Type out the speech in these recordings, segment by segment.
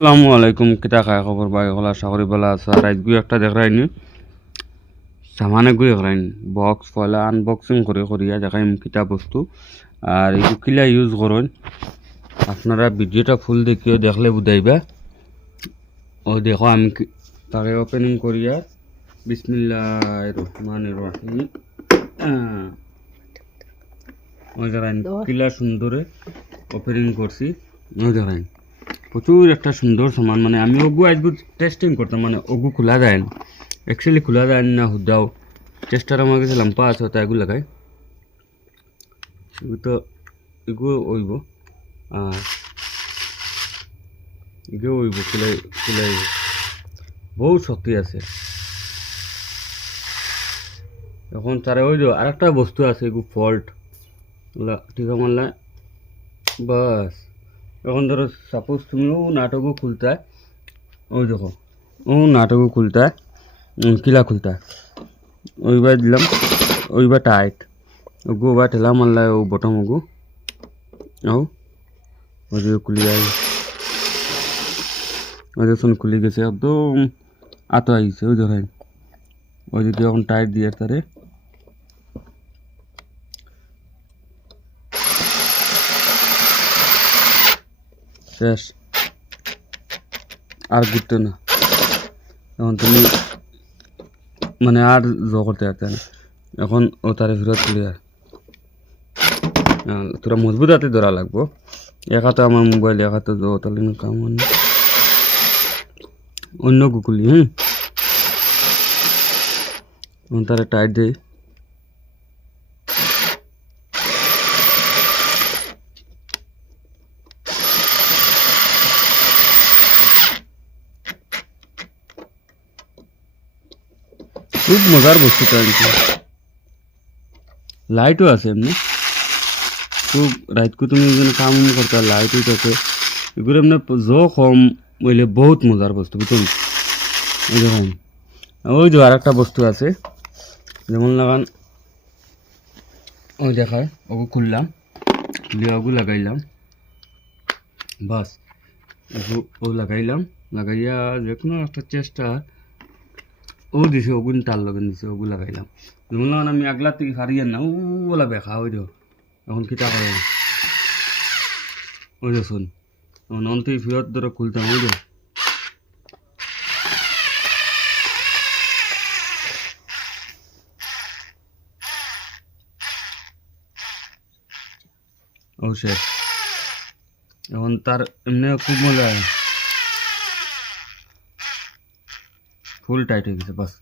আসসালামু আলাইকুম, কিতা খায় খবর ভাই হল, আশা করি ভালো আছে। আর আজকে একটা দেখাইনি সামানে গুই দেখাইন বক্স পয়লা আনবক্সিং করিয়া দেখাইম কিতা বস্তু আর এগুলো কিলা ইউজ করেন। আপনারা ভিডিওটা ফুল দেখিও, দেখলে বুঝাইবা। ও দেখো আমি তাকে ওপেনিং করিয়া বিসমিল্লাহির রহমানির রহিম ওই দেখাইন কিলা সুন্দরে ওপেনিং করছি। ওই দেখাইন প্রচুর একটা সুন্দর সামান, মানে আমি ওগু আজকে টেস্টিং করতাম, মানে ওগু খোলা যায় না, অ্যাকচুয়ালি খোলা যায় না হুদাও টেস্টার আমার কাছে লাম্পা আছে, তাই এগুলো লাগাই তো এগুলো ওইব আর এগুলো ওইব খুলাই খুলাই বহুত শক্তি আছে। এখন তারা ওই যে আর একটা বস্তু আছে এগু ফল্ট ঠিক মানলা বাস। এখন ধরো সাপোজ তুমি ও নাটকও খুলতা, ওই দেখো ও নাটকও খুলতা কিলা খুলতা ওইবার দিলাম, ওইবার টাইট ওগু বা ঠেলা মারলা ও বটম ওগু ওই যে খুলি যায়, ওই দেখুন খুলি গেছে একদম আতো আইছে। ওই দেখেন ওই যদি এখন টাইট দিয়ে তারে শেষ, আর ঘুরতে না। এখন তুমি মানে আর করতে পারতে না। এখন ও তারে ফেরত তুলে আর তোরা মজবুত হাতে ধরা লাগবো। এক হাতে আমার মোবাইল, এক হাতে তাহলে কাম অন্য গুকুলি তারে টাইট দেয়। খুব মজার বস্তুটা, লাইটও আছে এমনি খুব রাতকু তুমি যেন কাম করতে লাইটও থাকে এগুলো এমনি কম বললে বহুত মজার বস্তু বুঝুন। ওই দেখুন ওই যে আর একটা বস্তু আছে যেমন লাগান ওই দেখায় ওগু খুললাম, খুলিয়া ওগু লাগাইলাম বাস। ও লাগাইলাম, লাগাইয়া যে কোনো একটা চেষ্টা ও দিছে ওগুন তার লগেন দিছে ওগু লাগাইলাম। যেমন লাগান আমি আগলা থেকে হারিয়ে না ও বলা বেখা ওই দেখো এখন কিতা করে ওই দেখুন নন থেকে ফিরত ধরে খুলতাম। ওই দেখো ও শেষ। এখন তার এমনি খুব মজা হয়, ফুল টাইট হয়ে গেছে বাস।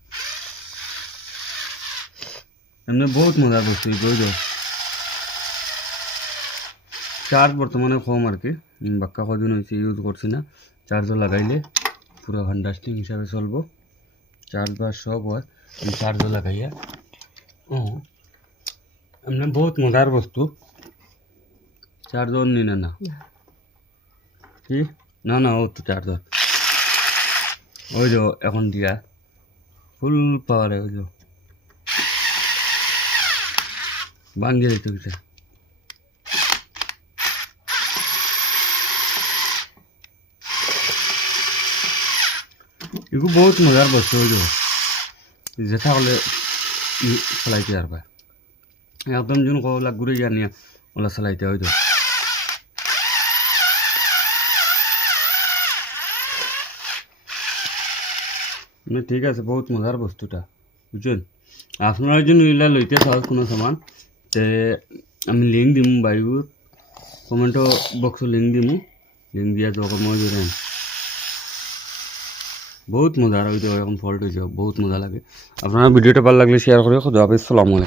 এমনি বহুত মজার বস্তু ওই দেখো। চার্জ বর্তমানে কম আর কি, বাক্কা কদিন হয়েছে ইউজ করছি না। চার্জও লাগাইলে পুরো ফান্টাস্টিক হিসাবে চলবো, চার্জ বা সব হয় চার্জও লাগাইয়া। এমনি বহুত মজার বস্তু, চার্জর নিনে না কি না না ও তো চার্জর ওই যে এখন দিয়া ফুল পাওয়ারে ওই যে ভাঙ্গিয়ে দিতে গেছে। এগুলো বহুত মজার বস্তু ওই যে যেটা হলে চালাইতে পারবা একদম যেন কলা ঘুরে জানিয়া ওলা চালাইতে ওই তো। ঠিক আছে বহুত মজার বস্তুটা বুঝছেন। আপনারা যদি এগুলা লইতে চাও কোনো সামান তে আমি লিঙ্ক দিম বাইবুর কমেন্ট বক্সে লিঙ্ক দিমু, লিঙ্ক দিয়া তো মই ধরেন বহুত মজার ওই তো এখন ফল্ট হয়েছে বহুত মজা লাগে। আপনারা ভিডিওটা ভালো লাগলে শেয়ার করে খুদা হাফেজ, আসসালামু আলাইকুম।